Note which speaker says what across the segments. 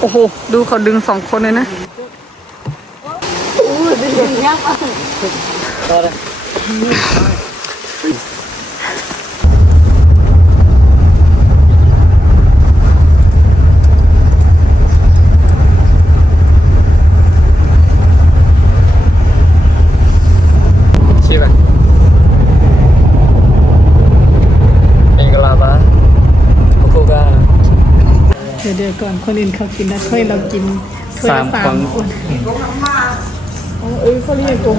Speaker 1: โอ้โห ดูเขาดึงสองคนเลยนะ
Speaker 2: โอู้ดึงยับอะ
Speaker 1: เดี๋ยวเดี๋ยวก่อนคนอื่นเขากินนะถ้วยเรากินถ้วยละ
Speaker 2: สาม
Speaker 1: สา
Speaker 2: ค
Speaker 1: ม
Speaker 2: น
Speaker 1: คนโอ้เอ้ยเขาเรียกกง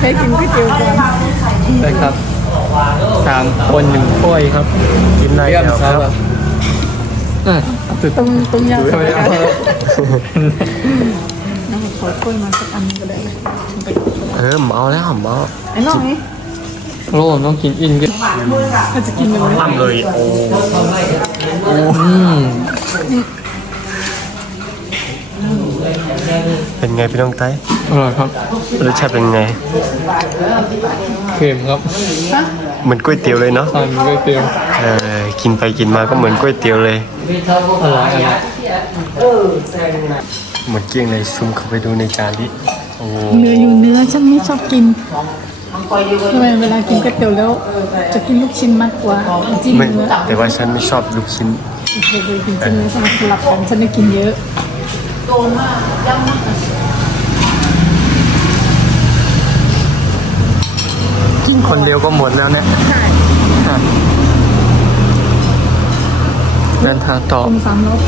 Speaker 1: ให้กินก๋วยเตี๋ยวก่อน
Speaker 2: ได้ครับสามคนหนึ่งถ้วยครับ
Speaker 3: กินได้แล้วครับ
Speaker 2: อะตึก
Speaker 1: ต้มต้มยำ
Speaker 2: ถ้วย
Speaker 1: กัน
Speaker 2: เอา
Speaker 1: น้องขอถ้วยมาสักอันหนึ่งก็ได้นะฉันไป
Speaker 3: เออหมเอาแล้วหมเอา
Speaker 1: ไอ้น้องนี่
Speaker 2: โล่ต้องกินอินกัน
Speaker 1: ก็จะกินมันไหม
Speaker 3: ทำเลยโอ้
Speaker 2: อืม
Speaker 3: เป็นไงพี่น้องไต้
Speaker 2: อร่อยครับ
Speaker 3: รสชาติเป็นไง
Speaker 2: เค็มครับ
Speaker 3: เหมือนก๋วยเตี๋ยวเลยเนาะ
Speaker 2: ทานก๋วยเตี๋ยว
Speaker 3: เออกินไปกินมาก็เหมือนก๋วยเตี๋ยวเลย
Speaker 2: อร่อยอร่อย
Speaker 3: เหมือนเกี้ยงเลยซูมเข้าไปดูในจานดิโอ้
Speaker 1: เนื้ออยู่เนื้อฉันไม่ชอบกิน ทำไมเวลากินก๋วยเตี๋ยวแล้ว จะกินลูกชิ้นมากกว่าจิ้ม
Speaker 3: ไม่
Speaker 1: เนื้อ
Speaker 3: แต่ว่าฉันไม่ชอบลูกชิ้น
Speaker 1: เคยกินจิ้มเนื้อสลับสลับกันฉันได้กินเยอะ
Speaker 2: คนเดียวก็หมดแล้วเนี่ยอะเดินทางต่อ
Speaker 1: ต้มสามรอบ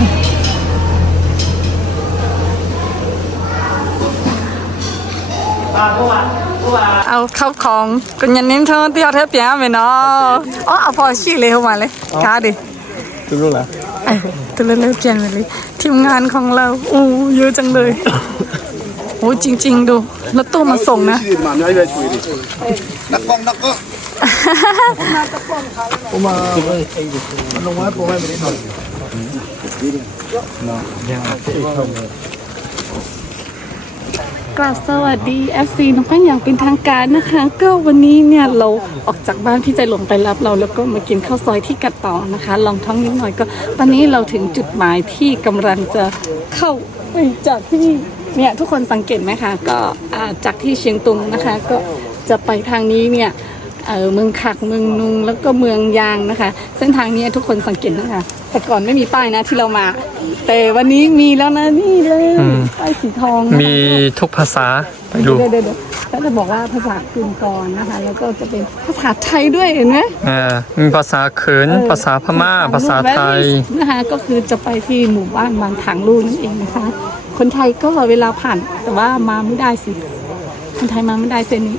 Speaker 1: เอาเข้าของกันยันนิ้นเธอที่เอาเทปเปียไปเนาะอ๋อเอาพอชี้เลยเข้ามาเลยช้าดิ
Speaker 2: ทุกรู้ละ
Speaker 1: เอ้ยตัวเร็วๆเกียนไปเลยทีมงานของเราอู้เยอะจังเลยโอ้จริง ๆ ดูรถตู้มาส่งนะก กราบสวัสดี FC น้องแป้งอย่างเป็นทางการนะคะ ก็วันนี้เนี่ยเราออกจากบ้านพี่ใจหลงไปรับเรา แล้วก็มากินข้าวซอยที่กัดต่อนะคะ ลองท้องนิดหน่อยก็ ตอนนี้เราถึงจุดหมายที่กำลังจะเข้าไปจากที่เนี่ยทุกคนสังเกตไหมคะ ก็อ่าจากที่เชียงตุงนะคะ ก็จะไปทางนี้เนี่ย เออเมืองขักเมืองนุงแล้วก็เมืองยางนะคะ เส้นทางนี้ทุกคนสังเกตนะคะ แต่ก่อนไม่มีป้ายนะที่เรามา แต่วันนี้มีแล้วนะนี่เลยป้ายสีทองนะคะ
Speaker 2: มีทุกภาษาไปดู
Speaker 1: เดี๋ยวเดี๋ยวเดี๋ยวก็จะบอกว่าภาษาคืนก่อนนะคะ แล้วก็จะเป็นภาษาไทยด้วยเห็นไหม
Speaker 2: อ่ามีภาษาเขิน ภาษาพม่า ภาษาไทย
Speaker 1: นะคะก็คือจะไปที่หมู่บ้านบางถังลูนั่นเองนะคะ คนไทยก็เวลาผ่านแต่ว่ามาไม่ได้สิ คนไทยมาไม่ได้เส้นนี้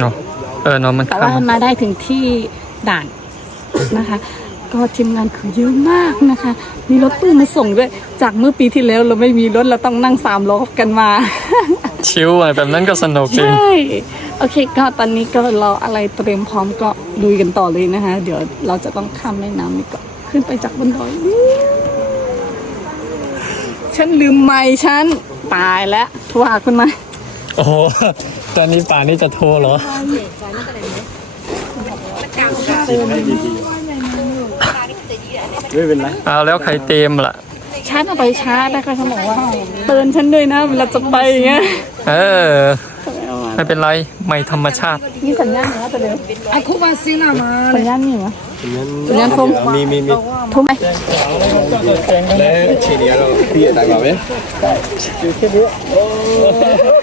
Speaker 2: เนาะ เออเนาะมัน
Speaker 1: แต่
Speaker 2: ข้า
Speaker 1: ว่ามมาได้ถึงที่ด่านนะคะ ก็ทีมงานคือเยอะมากนะคะ มีรถตู้มาส่งด้วย จากเมื่อปีที่แล้วเราไม่มีรถเราต้องนั่งสามล้อกันมา
Speaker 2: ชิวอะไรแบบนั้นก็สนุกจริง
Speaker 1: ใช่ โอเค ก็ตอนนี้ก็รออะไรเตรียมพร้อมก็ลุยกันต่อเลยนะคะ เดี๋ยวเราจะต้องข้ามแม่น้ำนี่ก่อนขึ้นไปจากบนดอยฉันลืมไม้ฉัน ตายแล้วโทรหาคุณไหม
Speaker 2: โอ้โห ตอนนี้ป่านี่จะโทรเหรอ
Speaker 3: ไม่เป็นไร
Speaker 2: เอาแล้วใครเต็มล่ะ
Speaker 1: ชาร์จเอาไปชาร์จนะคะเขาบอกว่าเตือนฉันด้วยนะเวลาจะไปอย่างเงี้ย
Speaker 2: เออ ไม่เป็นไรไม่ธรรมชาติ
Speaker 1: มีสัญญาณเหรอต่เร็วอะคุมาซินามาสัญญาณมีเหรอสัญญาณโทร
Speaker 3: มีมีมี
Speaker 1: โทรไหม
Speaker 3: แล้วเฉลี่ยเราพี่ได้ป่ะเว้ย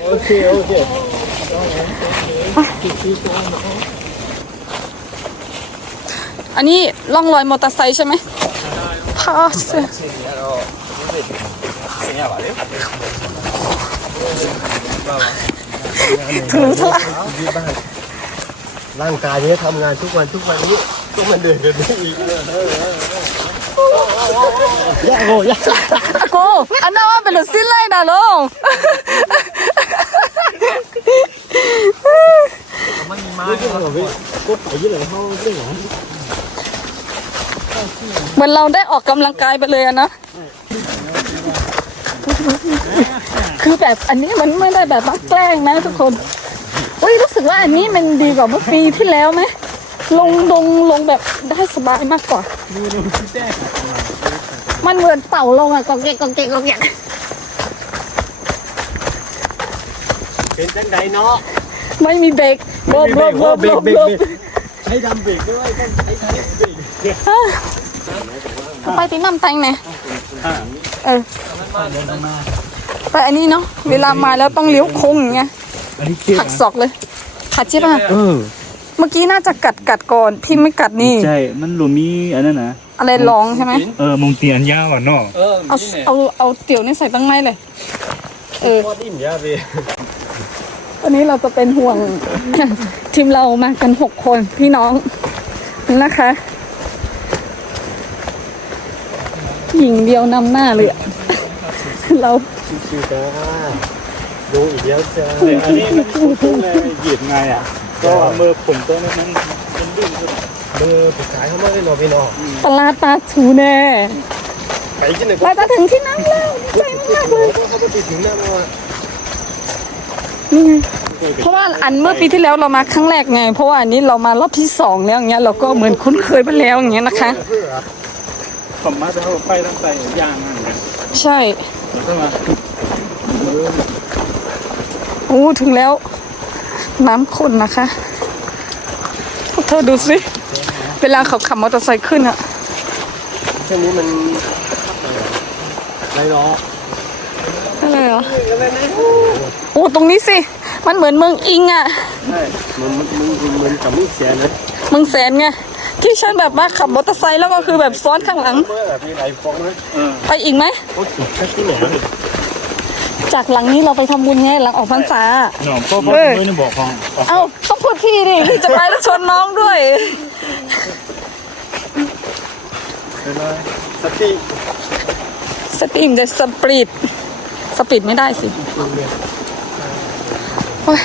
Speaker 3: โอเคโอเค
Speaker 1: อันนี้ล่องรอยมอเตอร์ไซค์ใช่ไหมพาเซถือเท่าไหร่
Speaker 3: ร่างกายนี้ทำงานทุกวันทุกวันนี้ต้องมาเดินกันได้อีกยากโอ้ยาก
Speaker 1: อากูอันนั้นว่าเป็นรถสิ้นไล่นะลุงเหมือนเราได้ออกกำลังกายไปเลยอะนะ คือแบบอันนี้มันไม่ได้แบบว่าแกล้งนะทุกคนอุ้ยรู้สึกว่าอันนี้มันดีกว่าเมื่อปีที่แล้วไหมลงลงลงแบบได้สบายมากกว่า มันเหมือนเป่าลงอะกอกแกกกอกแกกกอกแกก
Speaker 3: เป็นจังไดเนาะ
Speaker 1: ไม่มีเบรกลบลบลบลบลบ
Speaker 3: ใช้ดำเบรกด้วยต้องใช้ใช้เบรก
Speaker 1: ไปตีน้ำแตงไหนเออ แต่อันนี้เนาะเวลามาแล้วต้องเลี้ยวโค้งอย่างเงี้ย
Speaker 2: อันนี้เจ็บ
Speaker 1: หักศอกเลยขัดใช่ป่ะ
Speaker 2: เออ
Speaker 1: เมื่อกี้น่าจะกัดกัดก่อนพี่ไม่กัดนี่
Speaker 4: ใช่มันหลมีอันนั้นนะ
Speaker 1: อะไรร้องใช่ไหม
Speaker 4: เออมงเตียนยาวอะเนาะ
Speaker 3: เออ
Speaker 1: เอาเอาเอาเตี๋ยวนี่ใส่ตั้งในเลยเออ
Speaker 3: พอดอิ่มยาพี่
Speaker 1: วันนี้เราจะเป็นห่วงทีมเรามากันหกคนพี่น้องนะคะ หญิงเดียวนำหน้าเลยอะ เรา
Speaker 3: ชิวๆจ้าดูอีกแล้วจ้า
Speaker 4: แต่อันนี้มันพุ่งเลยเหยียดไงอะ ก็มือผมตัวนั้นมันมันดึงขึ้น
Speaker 3: มือผู้ชายเขาไม่ได้นอนพี่น้อง
Speaker 1: ตลาดปลาทูแน่
Speaker 3: ไปกินหนึ่ง
Speaker 1: เราจะถึงที่นั่นแล้วดีใจมากๆเลย
Speaker 3: เขาไปถึงหน้ามา
Speaker 1: นี่ไงเพราะว่าอันเมื่อปีที่แล้วเรามาครั้งแรกไง เพราะว่าอันนี้เรามารอบที่สองแล้วอย่างเงี้ยเราก็เหมือนคุ้นเคยไปแล้วอย่างเงี้ยนะคะ
Speaker 4: ผมมาจะเอาไปตั้งแต่ย่างนั่นแหละ
Speaker 1: ใช่
Speaker 4: ใช่ไหม
Speaker 1: โอ้ถึงแล้ว น้ำข้นนะคะพวกเธอดูสิ เวลาเขาขับมอเตอร์ไซค์ขึ้นอะ
Speaker 3: เช่นนี้มันไรเนาะ
Speaker 1: อะไรเหรอโอ้ตรงนี้สิ มันเหมือนเมืองอิงอะ
Speaker 3: มันมันมันมันกับมีเสียนะ
Speaker 1: เมืองแสนไง ที่ฉันแบบว่าขับมอเตอร์ไซค์แล้วก็คือแบบซ้อนข้างหลัง
Speaker 3: เมื่อแบบมีไรฟองนะ
Speaker 1: ไปอีกไหม
Speaker 3: โอ้ยแค่ที่ไหน
Speaker 1: จากหลังนี้เราไปทำบุญไงหลังออกพรรษา
Speaker 4: หน่อก็บอกด้วยนะบอกของ
Speaker 1: เอ้าต้องพูดพี่ดิพี่จะไปแล้วชวนน้องด้วย
Speaker 3: สติ
Speaker 1: สตรีมจะสปรีดสปีดไม่ได้สิโอ้ย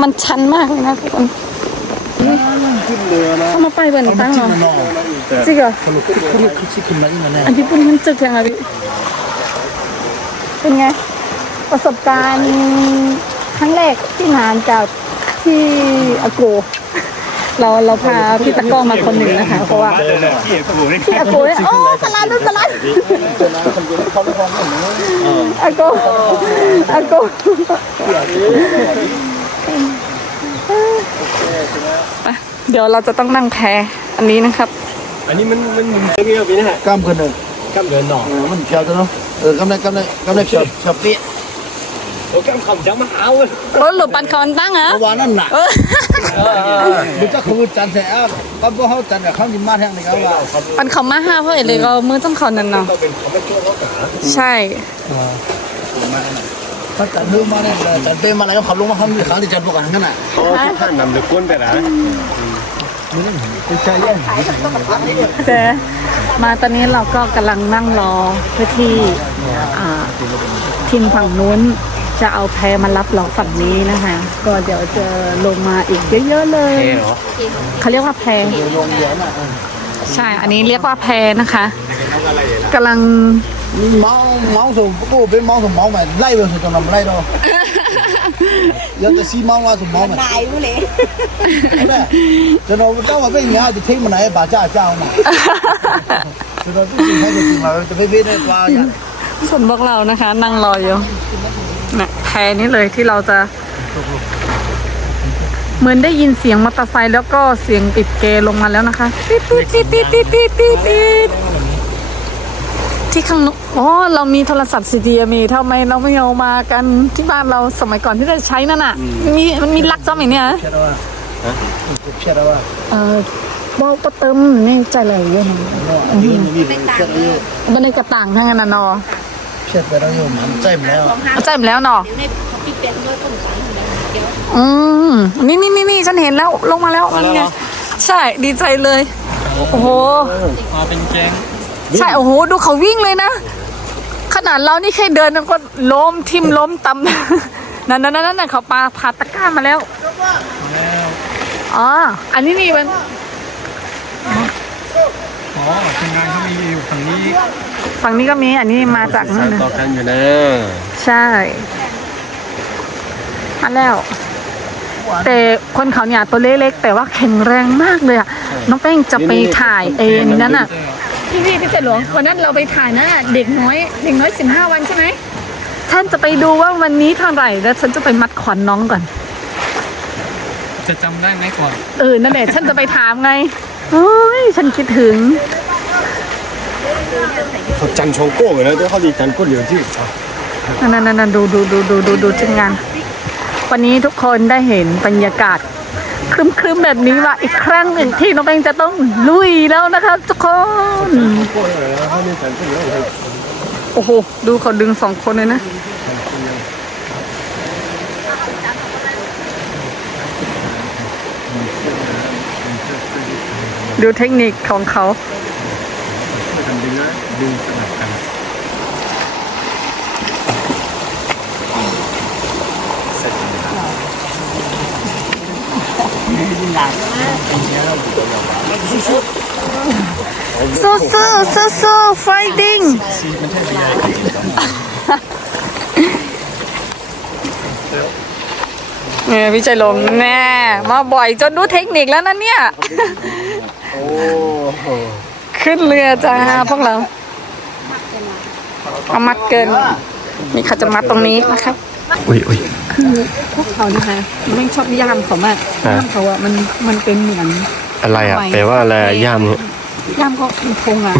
Speaker 1: มันชันมากเลยนะทุกคน
Speaker 3: ขึ้น เรือนะ
Speaker 1: เอามาไปเบนตั้งเหรอจริงเหรอ
Speaker 2: เขาเรียกคือชิคินมาอีกมาแน่
Speaker 1: อันที่ปุ่นมันจึกยังไงพี่เป็นไง ประสบการณ์ครั้งแรกที่งานจากที่อาโกเราเราพาพี่ตะก้อมาคนหนึ่งนะคะ เพราะว่า
Speaker 4: พี่ขบวนนี่
Speaker 1: พี่อาโกเนี่ยโอ้ตลาดนู่นตลาดอาโกอาโก ไปเดี๋ยวเราจะต้องนั่งแพอันนี้นะครับ
Speaker 3: อันนี้มันมันมันเงี้ยพี่นะฮะ
Speaker 2: กล้ามคนหนึ่ง
Speaker 3: กำเดินหนอ
Speaker 2: เออมันเขียวตัวเนาะเออกำลังกำลังกำลังเขียวเขียวเปี้ย
Speaker 3: โอ้กำคำจังมาเอาเลย
Speaker 1: รถหลุดปันคอนตั้งเหรอ
Speaker 2: เมื่อวานนั่นหนัก
Speaker 1: เออ
Speaker 2: มันจะขบวนจันทร์แท้ปั๊บเขาจันทร์กับเขาจิมาแทงเลยครับว่า
Speaker 1: ปันเขามาห้าเพราะเอเลยก็มือต้องเขานั่นเนาะ
Speaker 3: ก็เป็นเขาไม่ช่วยเขาหา
Speaker 1: ใช่
Speaker 2: เขาจันทร์เพิ่มมาเนี่ยจันทร์เต็มมาแล้วก็ขับลงมาข้างนี้ข้างที่จันทร์พวกกันนั่นน่ะ
Speaker 3: โอ้ที่ท่านนำเดือก้นไปนะ
Speaker 2: เป็นใจแย่ง
Speaker 1: เจ๊มาตอนนี้เราก็กำลังนั่งรอเพื่อที่ทีมฝั่งนู้นจะเอาแพมารับเราฝั่งนี้นะคะ ก็เดี๋ยวจะลงมาอีกเยอะๆเลยเขาเรียกว่าแพใช่ อันนี้เรียกว่าแพนะคะกำลัง
Speaker 2: 猫猫手不被猫手猫买，来的时候怎么来的？要是洗猫那是猫买。来
Speaker 5: 不嘞？不
Speaker 2: 对，这种当我被你啊就听不来把架架嘛。这种最近开始进门，就被被那抓呀。
Speaker 1: ส่วนพวกเรานะคะ นั่งรออยู่นะแพนี้เลยที่เราจะเหมือนได้ยินเสียงมอเตอร์ไซค์แล้วก็เสียงปิดเกลงมาแล้วนะคะติดติดติดติดติดติดติด ที่ข้างโอ้เรามีโทรศัพท์ซีดีมีทำไมเราไม่เอามากันที่บ้านเราสมัยก่อนที่จะใช้นั่นน่ะมันมีมันมีลักจอมอย่เนี่ยเออบอกประเติมในใจเลยเยอะมันในกระต่างทั้งนั้นเนาะเช็
Speaker 2: ดไปแล้วโยมใจ
Speaker 1: มแล้วใจมแล้วเนาะอืมนี่นี่นี่นี่ฉันเห็นแล้วลงมาแล้วมันไงใช่ดีใจเลย โอ้โห
Speaker 4: มาเป็นแก๊ง
Speaker 1: ใช่โอ้โหดูเขาวิ่งเลยนะ ขนาดเรานี่แค่เดินก็ล้มทิ่มล้มตำนั่นนั่นนั่นนั่นเขาปลาพาตะกร้ามาแล้วอ๋ออันนี้นี่มัน
Speaker 4: อ๋อทีมงานเขามีอยู่ฝั่งนี้
Speaker 1: ฝั่งนี้ก็มีอันนี้มาจากนั่นนะ
Speaker 3: ต่อกันอยู่นะ
Speaker 1: ใช่มาแล้ว แต่คนเขาเนี่ยตัวเล็กๆแต่ว่าแข็งแรงมากเลยอะน้องแป้งจะไปถ่ายเองนั่นอะ พี่พี่พี่เจหลวงวันนั้นเราไปถ่ายนะเด็กน้อยเด็กน้อยสิบห้าวันใช่ไหมฉันจะไปดูว่าวันนี้เท่าไหร่แล้วฉันจะไปมัดขวัญน้องก่อน
Speaker 4: จะจำได้ไหมก่อน
Speaker 1: เออนั่นแหละฉันจะไปถามไงโอ้ยฉันคิดถึง
Speaker 3: เขาจันชงโก้เลยนะเดี๋ยวเขาดีจันก้นเหลืองที่
Speaker 1: นั่นนั่นนั่นดูดูดูดูดูดูทีมงาน วันนี้ทุกคนได้เห็นบรรยากาศ ครึมครึมๆแบบนี้ว่าอีกครั้งหนึ่งที่น้องเองจะต้องลุยแล้วนะครับทุกคน
Speaker 3: โอ้
Speaker 1: โห ดูเขาดึงสองคนเลยนะ ดูเทคนิคของเขา
Speaker 3: ดึงสนับ
Speaker 1: สู้สู้สู้สู้ fighting เนี่ยพี่ใจลมแน่มาบ่อยจนรู้เทคนิคแล้วนะเนี่ย
Speaker 3: โอ้โห
Speaker 1: ขึ้นเรือจ้าพวกเราเอามัดเกิน นี่เขาจะมัดตรงนี้นะครับ
Speaker 3: อุ้ยอุ้ย
Speaker 1: คือพวกเขานะคะไม่ชอบย่ามเขามาก
Speaker 3: อ่า
Speaker 1: ย่ามเขาอะมันมันเป็นเหมือน
Speaker 3: อะไรอะแปลว่าอะไรย่ามเนี่ย
Speaker 1: ย่ามก็มันคงอะ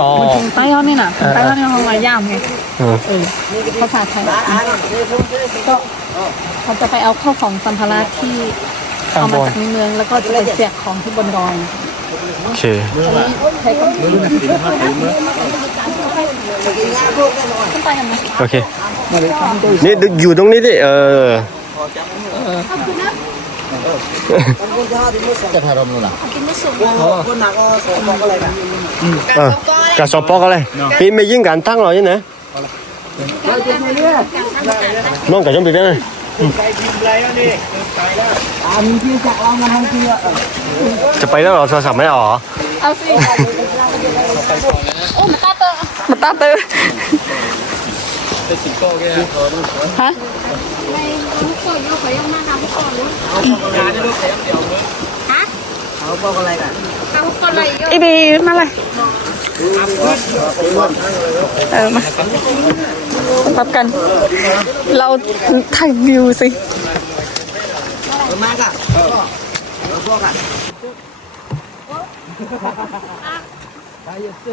Speaker 4: อ๋อ
Speaker 1: มันคงใต้ย้อนนี่น่ะใต้ย้อนนี่เขามาย่ามไง
Speaker 3: เออ
Speaker 1: เออภาษาไทยก็เขาจะไปเอาเข้าวของสัมภาระที่เอามาจากในเมืองแล้วก็จะไปแจกของที่บนดอย
Speaker 3: โอเค
Speaker 1: ใช้ก็ขึ้นไปกันไหม
Speaker 3: โอเค นี่อยู่ตรงนี้ดิเออ
Speaker 2: จะทำอะไรล่ะคนหนักก็สองบอกอะไรกัน
Speaker 3: เออกับสอบปอกอะไรพี่ไม่ยิงกันตั้งหรอยังไงน้องกับจอมปีได้ไหม
Speaker 2: อ่ามีที่จะเอามาทำที่อะ
Speaker 3: จะไปแล้วเหรอโทรศัพท์ไม่เอาเหรอ
Speaker 1: เอาสิโอ้มาตาเตอร์มาตาเตอ ร์ฮะ
Speaker 5: ในทุกคนเราขอยังมาทำทุกคนรู้ฮะ
Speaker 2: เขาบอกอะไรกัน
Speaker 5: ทำทุกคนเลยก็
Speaker 1: อีดีมาเลยเออมาปรับกัน เราถ่ายวิวสิ
Speaker 2: มากอะเราบอกอะก็ก็อยู่พุ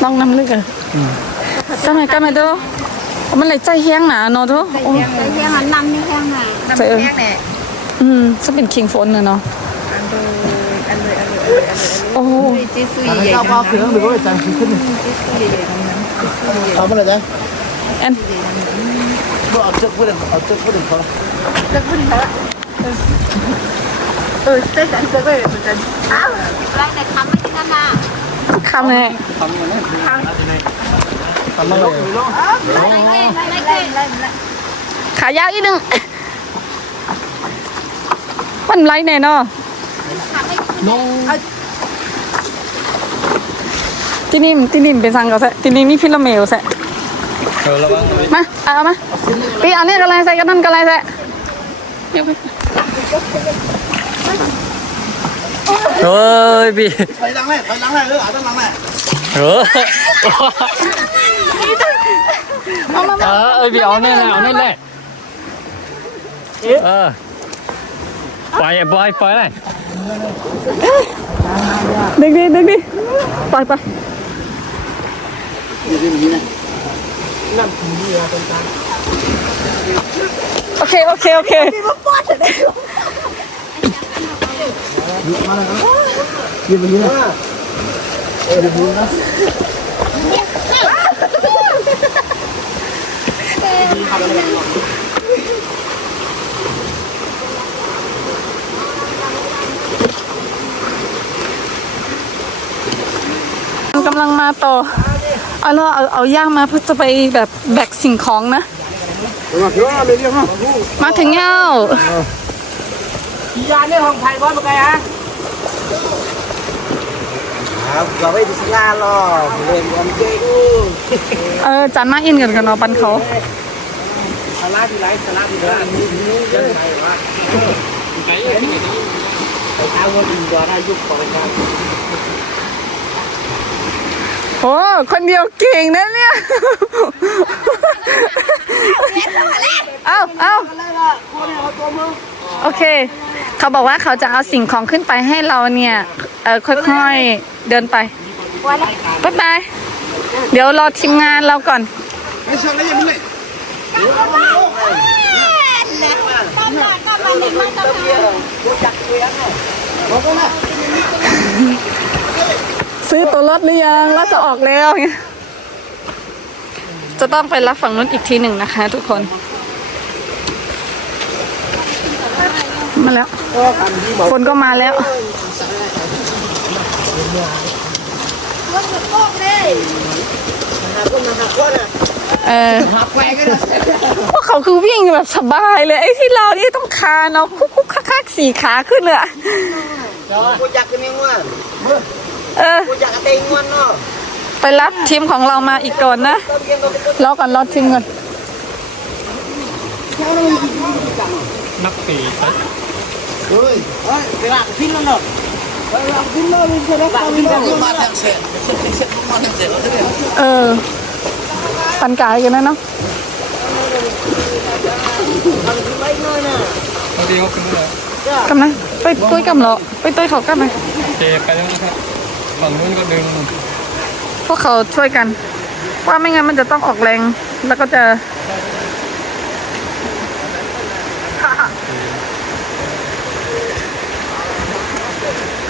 Speaker 2: ที่
Speaker 5: ดีล่ะ
Speaker 1: ลองนำลึกอะจำไหนกันไหมดูมันเลยใจแห้งหนาเนาะทุก
Speaker 5: ไปเที่ยงหันนำนี่แห้งไหน
Speaker 1: ใจเอออืมจะเป็นคิงโฟนเนาะโอ้
Speaker 2: เราก็เพื่อนหรือว่าจันทร์ขึ้นทำอะไรจ๊ะ
Speaker 1: แอน
Speaker 2: ก็เอาเชือกพูดเอาเชือกพูดเขา
Speaker 5: ไรแต่ทำไม่ที่นั่นน่ะ
Speaker 1: คำเลย
Speaker 2: ทำอะไร
Speaker 5: ไรเก่ง ไรเก่งไร
Speaker 1: ขายาวอีกหนึ่งมันไรแน่เนาะ
Speaker 5: ทำไม่
Speaker 1: ที่นี่ที่นี่เป็นสังกัดแซะที่นี่มีพิลาเมลแซะ
Speaker 4: เออระวังเลย
Speaker 1: มาเอามาปีอันนี้กันอะไรใส่กันนั่นกันอะไรใส่ เดี๋ยวไป
Speaker 4: เฮ้ยพี่
Speaker 2: ไปล้างแรกไปล้างแรกเอออาจจะล้างแรก
Speaker 4: เออเออเอ้ยพี่เอาแน่เลยเอาแน่เลยเออปล่อยปล่อยปล่อยเลย
Speaker 1: ดึงดิดึงดิไปไปโอเคโอเคโอเค
Speaker 2: ยืนไปยืนนะ
Speaker 1: กำลังมาต่อเอาแล้วเอาเอาย่างมาเพื่อจะไปแบบแบกสิ่งของนะ มาถึง แล้ว
Speaker 3: ครับเราไม่ดิสลาหรอกเรียนความเก่ง
Speaker 1: เออจันมาอินกันกันเนาะปันเขา
Speaker 3: สลาดีไรสลาดีไรอันนี้ยังไงวะไปทางวันอินเดียนะยุคของการ
Speaker 1: โอ้คนเดียวเก่งนะเนี่ยเอาเอาโอเค เขาบอกว่าเขาจะเอาสิ่งของขึ้นไปให้เราเนี่ย เออค่อยๆ เดินไปบ๊ายบายเดี๋ยวรอทีมงานเราก่อน ซื้อตัวรถหรือยังรถจะออกแล้วไงจะต้องไปรับฝั่งนู้นอีกทีหนึ่งนะคะ ทุกคน มาแล้วคนก็มาแล้วเออพวกเขาคือวิ่งแบบสบายเลยไอ้ที่เรานี่ต้องคานเอาคุกคุกคักคักสี่ขาขึ้นเลยอะ
Speaker 3: กูอยากกันยังวัน
Speaker 1: เออ
Speaker 3: กูอยากกันเต็งวันเนาะ
Speaker 1: ไปรับทีมของเรามาอีกก่อนนะรอก่อนรอทีมก่อน
Speaker 4: นักตี
Speaker 2: เฮ้ย
Speaker 3: เฮ้ยเวลาพินแล้วเนาะเวลาพินแล้วมันจะได้ความพินแล้ว
Speaker 2: ลูกมาแทงเสร็จเสร็จเสร็จลูกมาแทงเสร็จแล้วเนี่ย
Speaker 1: เออปันกายกันนะเนาะ
Speaker 3: ไม่น้อยนะ
Speaker 4: บางทีเขาขึ้นเลย
Speaker 1: กำนะไปตุ้ยกำเหรอไปตุ้ยเขากำไหม
Speaker 4: เจไปแล้วนะครับฝั่งนู้นก็ดึง
Speaker 1: พวกเขาช่วยกัน ว่าไม่งั้นมันจะต้องออกแรง แล้วก็จะ
Speaker 3: ผมกินข้าวที่ตังเริ่มไปเลยนั่นเออหนึ่งเนอะ
Speaker 4: ไปไปไปแล้วนะครับ
Speaker 1: ฝั่งนี้ช่วยเหรอ ม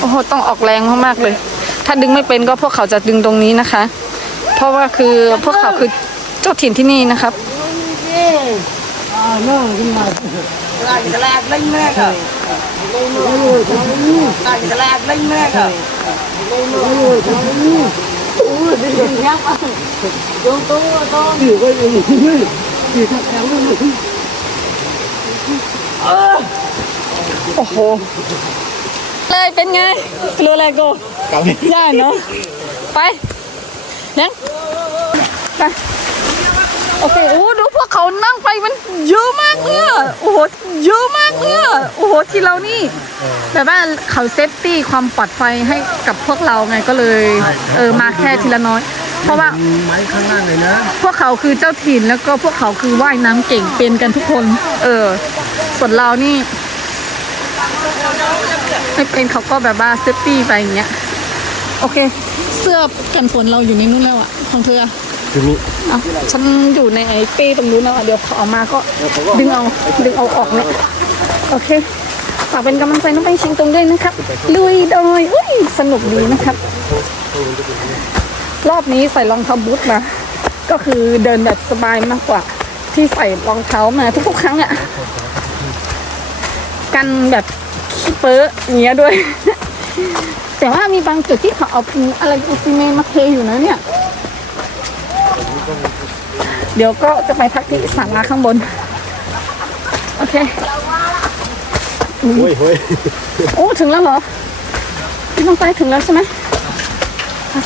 Speaker 1: โอ้โหต้องออกแรงมากๆเลย ถ้าดึงไม่เป็นก็พวกเขาจะดึงตรงนี้นะคะ เพราะว่าคือพวกเขาคือเจ้าถิ่นที่นี่นะครับ
Speaker 3: ลายสลากเล่นแม่ค่ะลายสลากเล่นแม่ค่ะ
Speaker 1: โอ้โห เลยเป็นไงรู้อะไรกูย่าเนาะไปเลี้ยงไปโอเคโอ้ดูพวกเขานั่งไปมันเยอะมากเลยอะโอ้โหเยอะมากเลยอะโอ้โหที่เรานี่แบบว่าเขาเซฟตี้ความปลอดภัยให้กับพวกเราไงก็เลย เออมาแค่ทีละน้อย เพราะว่า
Speaker 3: ไม้ข้างล่างเลยนะ
Speaker 1: พวกเขาคือเจ้าถิ่นแล้วก็พวกเขาคือว่ายน้ำเก่งเป็นกันทุกคน เออส่วนเรานี่ ไม่เป็นเขาก็แบบว่าเซฟตี้ไปอย่างเงี้ย โอเค เสื้อกันฝนเราอยู่ในนู้นแล้วอะของเธออะ
Speaker 3: คือมี
Speaker 1: เอาฉันอยู่ในไอ้เป้ตรงนู้นแล้วอะเดี๋ยวเขาเออกมาก็ดึงเอาดึงเอาออกเนี่ยโอเคฝากเป็นกำลังใจน้องแป้งชิงตรงด้วยนะครับ ลุยดอยอุ้ยสนุกดีนะครับ รอบนี้ใส่รองเท้าบูทมาก็คือเดินแบบสบายมากกว่า ที่ใส่รองเท้ามาทุกๆครั้งอะกันแบบ ขี้เป๊ะอย่างเงี้ยด้วย แต่ว่ามีบางจุดที่เขาเอาปูอะไรปูซีเมนต์มาเทอยู่นะเนี่ย เดี๋ยวก็จะไปพักที่ศาลาข้างบน โอเค
Speaker 3: โอ้ยโอ้ย
Speaker 1: โอ้ถึงแล้วเหรอพี่ต้องไปถึงแล้วใช่ไหม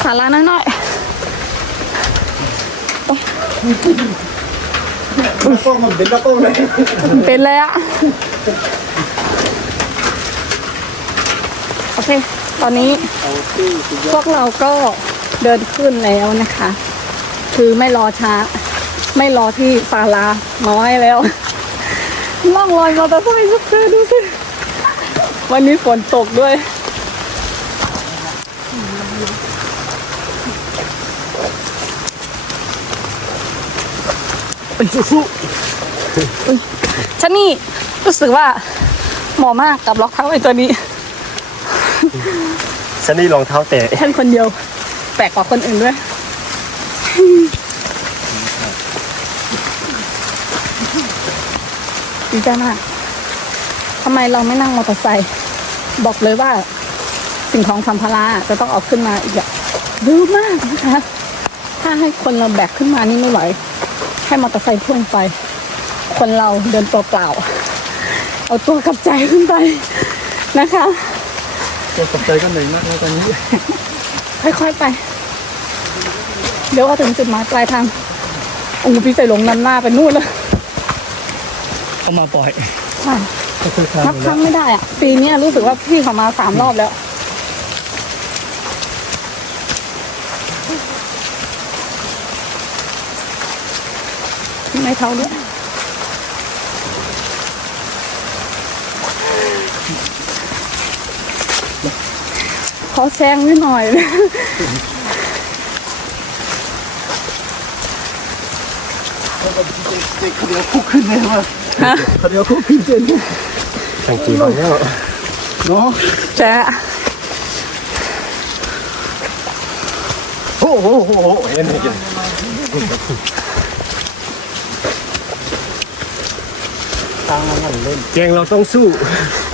Speaker 1: ศาลาน้อย
Speaker 3: กล้องมันเป็นตะกล้องเลย
Speaker 1: ๆเป็นเลยอะ ช่ตอนนี้พวกเราก็เดินขึ้นแล้วนะคะ คือไม่รอช้า ไม่รอที่ศาลาน้อยแล้วล่องลอยมอเตอร์ไซค์สุดเพื่ดูสิวันนี้ฝนตกด้วยฉันนี่รู้สึกว่าเหมาะมากกับล็อกเท้าไอ้ตัวนี้
Speaker 3: ฉันนี่รองเท้าแตะ
Speaker 1: ฉันคนเดียว แปลกกว่าคนอื่นด้วย ดีใจมากทำไมเราไม่นั่งมอเตอร์ไซค์บอกเลยว่า สิ่งของสัมภาระจะต้องเอาขึ้นมาอีกอะเยอมากนะคะ ถ้าให้คนเราแบกขึ้นมานี่ไม่ไหว ให้มอเตอร์ไซค์พ่วงไป คนเราเดินตัวเปล่า เอาตัวกับใจขึ้นไปนะคะ
Speaker 4: ตัวตกใจก็เหนื่อยมากแล้วตอนนี้
Speaker 1: ค่อยๆไป เดี๋ยวก็ถึงจุดหมายปลายทางโอ้โหพี่ใส่ลงนำหน้าไปนู่นเลย
Speaker 4: เอามาปล่อย
Speaker 1: ใช่นับครั้งไม่ได้อะปีเนี้ยรู้สึกว่าพี่เขามาสามรอบแล้วไม่เท่าด้วย ขอแซงนิดหน่อย
Speaker 2: เดี๋ยวคุกขึ้นเลยว่า
Speaker 1: ฮะ
Speaker 2: เดี๋ยวคุกขึ้นเจน
Speaker 3: สังเกตมาแล้ว
Speaker 2: เนาะ
Speaker 1: แจ๊ะ
Speaker 3: โอ้โหโอ้โหเห็นไหมกันทางมันเล่นแกงเราต้องสู้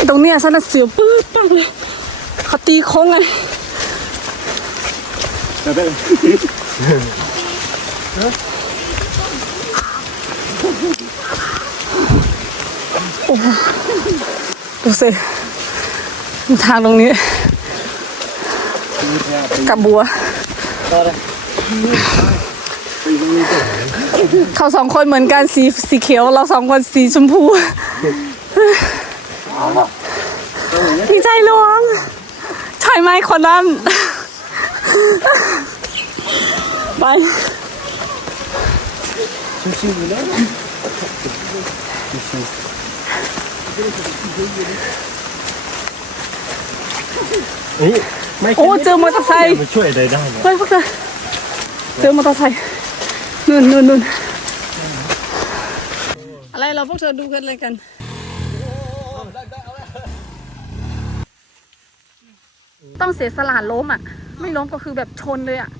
Speaker 1: ตรงเนี้ยฉันน่ะเสียวปื๊ดมากเลย ตีโค้งไง
Speaker 4: เดี๋ยวไป
Speaker 1: ดูสิทางตรงนี้ กับบัวเขาสองคนเหมือนกันสีสีเขียว เราสองคนสีชมพูดีใจหลวงใช่ ไหมคนนั้น ไป
Speaker 3: นี่ไม่
Speaker 1: โอ้เจอมอเตอร์ไซค์
Speaker 3: มันช่วยอะไรได้เนี่ย
Speaker 1: เฮ้ยพวกเธอเจอมอเตอร์ไซค์นู่นนู่นนู่นอะไรเราพวกเธอดูกันอะไรกัน ต้องเสียสละล้มอะ ไม่ล้มก็คือแบบชนเลยอะ